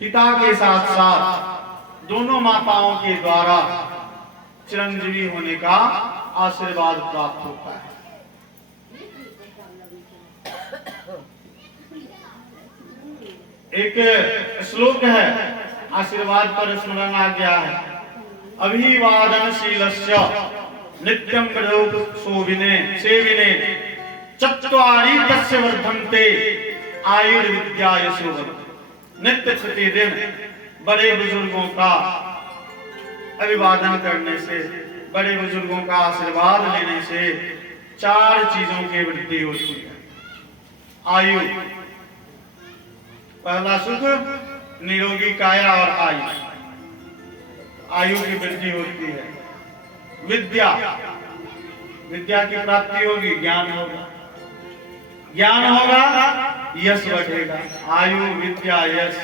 पिता के साथ साथ दोनों माताओं के द्वारा चिरंजीवी होने का आशीर्वाद प्राप्त होता है। एक श्लोक है, आशीर्वाद पर स्मरण आ गया है, अभिवादनशीलस्य नित्यं प्रयोग शोभिने सेविने चत्वारि तस्य वर्धन्ते आयुर्विद्या यशोवत्। नित्य प्रतिदिन बड़े बुजुर्गों का अभिवादन करने से, बड़े बुजुर्गों का आशीर्वाद लेने से 4 चीजों की वृद्धि होती है। आयु, पहला सुख, निरोगी काया और आयु की वृद्धि होती है। विद्या, विद्या की प्राप्ति होगी, ज्ञान होगा, ज्ञान होगा, यश बढ़ेगा। आयु, विद्या, यश,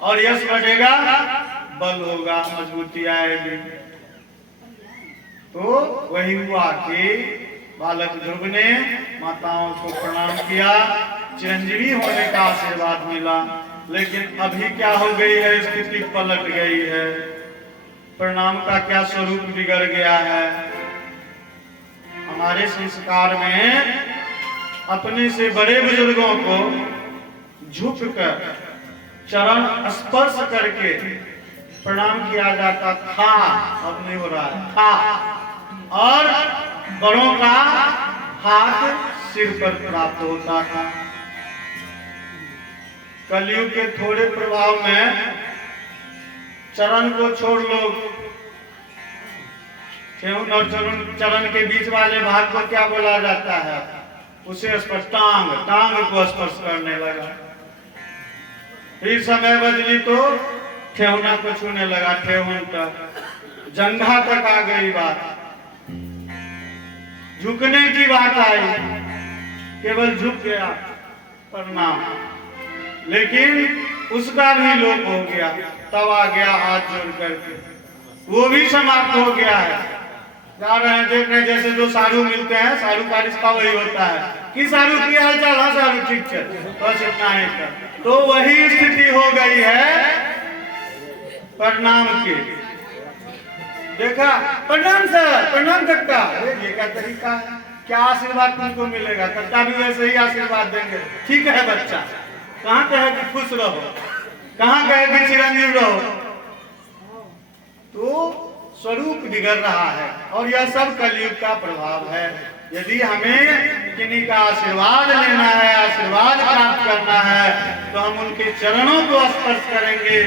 और यश बढ़ेगा, बल होगा, मजबूती आएगी। तो वही हुआ कि बालक ध्रुव ने माताओं को प्रणाम किया, चिरंजीवी होने का आशीर्वाद मिला। लेकिन अभी क्या हो गई है, स्थिति पलट गई है। प्रणाम का क्या स्वरूप बिगड़ गया है। हमारे संस्कार में अपने से बड़े बुजुर्गों को झुककर चरण स्पर्श करके प्रणाम किया जाता था, अब नहीं हो रहा है, था। और बड़ों का हाथ सिर पर प्राप्त होता था। कलयुग के थोड़े प्रभाव में चरण को छोड़ लोग और चरण के बीच वाले भाग को क्या बोला जाता है, उसे स्पर्श, टांग को स्पर्श करने लगा। फिर समय बदली तो ठेहुना को छूने लगा, ठेहुन तक, जंघा तक आ गई बात, झुकने की बात आई, केवल झुक गया प्रणाम। लेकिन उसका भी लोप हो गया, तब आ गया हाथ जोड़ करके, वो भी समाप्त हो गया है। जा रहे हैं, देख रहे हैं, जैसे जो साधु मिलते हैं, साधु का रिश्ता वही होता है कि साधु की हालचाल, हाँ साधु ठीक है, बस इतना ही कर। तो वही स्थिति हो गई है प्रणाम की। देखा, प्रणाम सर, प्रणाम कक्का, अरे ये क्या तरीका है, क्या आशीर्वाद तुमको मिलेगा, कक्का भी वैसे ही आशीर्वाद देंगे, ठीक है बच्चा, कहाँ कहे कि खुश रहो, कहाँ कहे कि चिरंजीव रहो। तो स्वरूप बिगड़ रहा है, और यह सब कलयुग का प्रभाव है। यदि हमें किन्हीं का आशीर्वाद लेना है, आशीर्वाद प्राप्त करना है, तो हम उनके चरणों को स्पर्श करेंगे,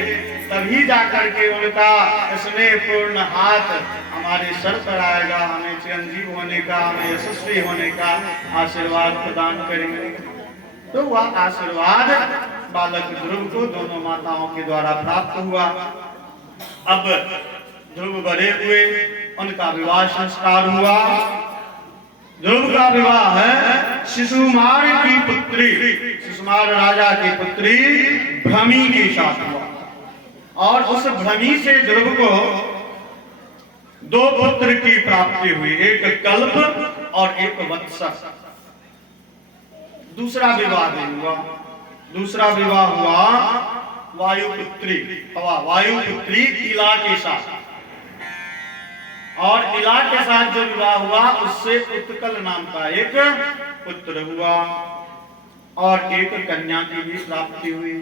तभी जाकर के उनका स्नेह पूर्ण हाथ हमारे सर पर आएगा, हमें चिरंजीव होने का, हमें यशस्वी होने का आशीर्वाद प्रदान करेंगे। तो वह आशीर्वाद बालक ध्रुव को दोनों माताओं के द्वारा प्राप्त हुआ। अब ध्रुव बड़े हुए, उनका विवाह संस्कार हुआ। ध्रुव का विवाह है शिशुमार की पुत्री, शिशुमार राजा की पुत्री भ्रमी के साथ हुआ, और उस भ्रमी से ध्रुव को 2 पुत्र की प्राप्ति हुई, एक कल्प और एक वत्स। दूसरा विवाह नहीं हुआ, दूसरा विवाह हुआ वायुपुत्री, वायुपुत्री इला के साथ, और इला के साथ जो विवाह हुआ उससे उत्कल नाम का एक पुत्र हुआ, और एक कन्या की भी प्राप्ति हुई।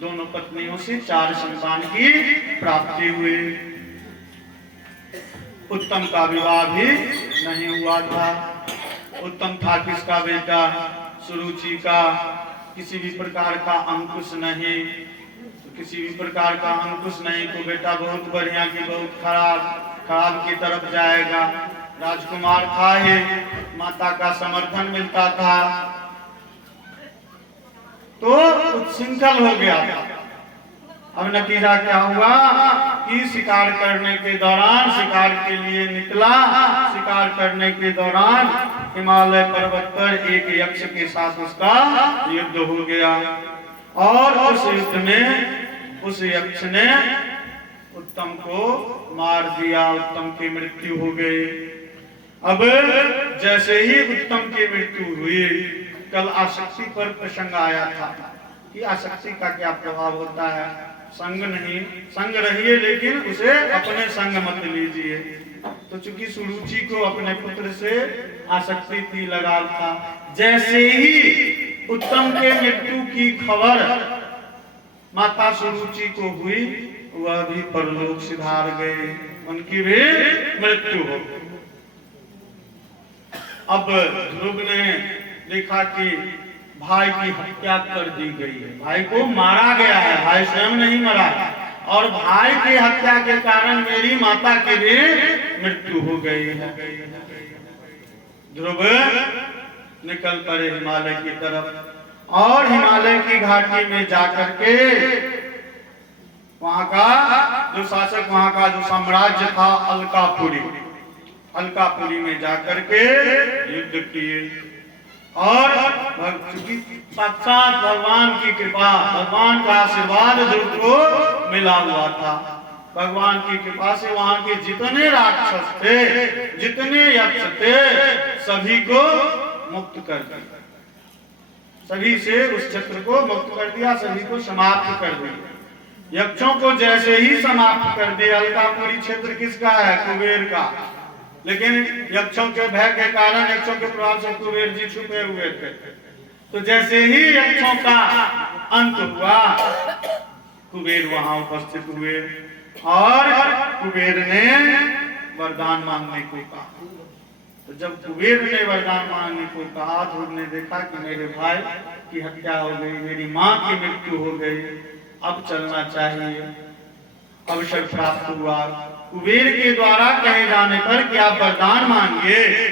दोनों पत्नियों से 4 संतान की प्राप्ति हुई। उत्तम का विवाह भी नहीं हुआ था। उत्तम था किसका बेटा, सुरुचि का, किसी भी प्रकार का अंकुश नहीं, तो किसी भी प्रकार का अंकुश नहीं, तो बेटा बहुत बढ़िया की बहुत खराब की तरफ जाएगा। राजकुमार था ही, माता का समर्थन मिलता था, तो उच्छृंखल हो गया था। अब नतीजा क्या हुआ कि शिकार करने के दौरान, शिकार के लिए निकला, शिकार करने के दौरान हिमालय पर्वत पर एक यक्ष के साथ उसका युद्ध हो गया, और उस युद्ध में उस यक्ष ने उत्तम को मार दिया, उत्तम की मृत्यु हो गई। अब जैसे ही उत्तम की मृत्यु हुई, कल आसक्ति पर प्रसंग आया था कि आसक्ति का क्या प्रभाव होता है। संग नहीं, संग रहिए लेकिन उसे अपने संग मत लीजिए। तो चूंकि सुरुचि को अपने पुत्र से आसक्ति थी, लगाव था, जैसे ही उत्तम के मृत्यु की खबर माता सुरुचि को हुई, वह भी परलोक सिधार गए, उनकी भी मृत्यु हो गई। अब ध्रुव ने देखा कि भाई की हत्या कर दी गई है, भाई को मारा गया है, भाई स्वयं नहीं मरा, और भाई की हत्या के कारण मेरी माता की भी मृत्यु हो गई है। ध्रुव निकल पड़े हिमालय की तरफ, और हिमालय की घाटी में जाकर के वहां का जो शासक, वहां का जो साम्राज्य था अलकापुरी, अलकापुरी में जाकर के युद्ध किए। और साक्षात भगवान की कृपा, भगवान का आशीर्वाद ध्रुव को मिला हुआ था। भगवान की कृपा से वहां के जितने राक्षस थे, जितने यक्ष थे, सभी को मुक्त कर दिया, सभी से उस क्षेत्र को मुक्त कर दिया, सभी को समाप्त कर दिया। यक्षों को जैसे ही समाप्त कर दिया, अलकापुरी क्षेत्र किसका है? कुबेर का। लेकिन यक्षों के भय के कारण, यक्षों के प्रभाव से कुबेर जी छुपे हुए थे। तो जैसे ही यक्षों का अंत हुआ, कुबेर वहां उपस्थित हुए और कुबेर ने वरदान मांगने को कहा। तो जब कुबेर ने वरदान मांगने को कहा, ध्रुव ने देखा कि मेरे भाई की हत्या हो गई, मेरी माँ की मृत्यु हो गई, अब चलना चाहिए। अवसर प्राप्त हुआ, कुबेर के द्वारा कहे जाने पर कि आप वरदान मांगिए।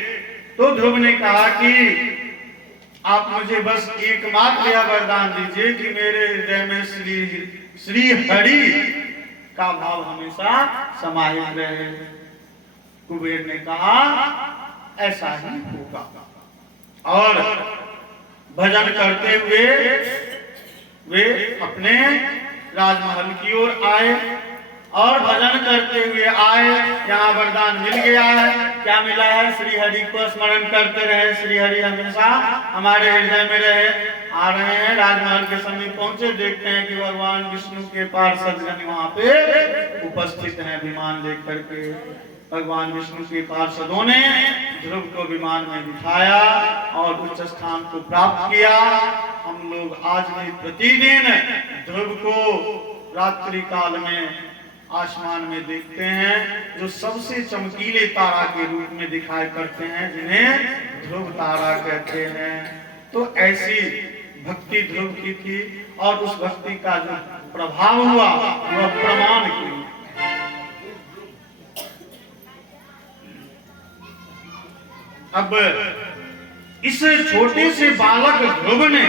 तो ध्रुव ने कहा कि आप मुझे बस एकमात्र यह वरदान दीजिए कि मेरे हृदय में श्री हरि का भाव हमेशा समाहित रहे। कुबेर ने कहा ऐसा ही होगा, और भजन करते हुए वे अपने राजमहल की ओर आए, और भजन करते हुए आए। यहाँ वरदान मिल गया है, क्या मिला है? श्री हरि को स्मरण करते रहे, श्री हरि हमेशा हमारे हृदय में रहे। आ रहे हैं, राजमहल के समीप पहुंचे, देखते हैं कि भगवान विष्णु के पार्षदगण वहां पे उपस्थित हैं विमान लेकर के। भगवान विष्णु के पार्षदों ने ध्रुव को विमान में बिठाया और उच्च स्थान को प्राप्त किया। हम लोग आज भी प्रतिदिन ध्रुव को रात्रि काल में आसमान में देखते हैं, जो सबसे चमकीले तारा के रूप में दिखाई पड़ते हैं, जिन्हें ध्रुव तारा कहते हैं। तो ऐसी भक्ति ध्रुव की थी, और उस भक्ति का जो प्रभाव हुआ वह प्रमाण की। अब इस छोटे से बालक ध्रुव ने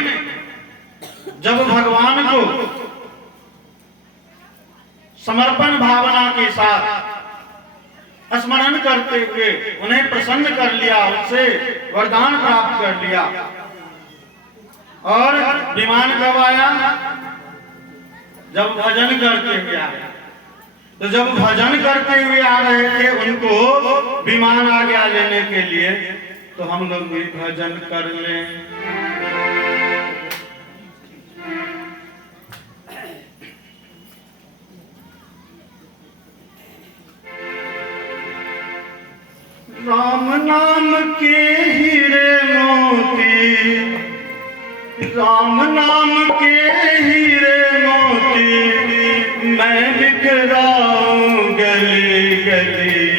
जब भगवान को समर्पण भावना के साथ स्मरण करते हुए उन्हें प्रसन्न कर लिया, उनसे वरदान प्राप्त कर लिया, और विमान कब आया? जब भजन करते हुए आए। तो जब भजन करते हुए आ रहे थे, उनको विमान आ गया लेने के लिए। तो हम लोग भी भजन कर लें। राम नाम के हीरे मोती, राम नाम के हीरे मोती, मैं बिखराऊं गली गली।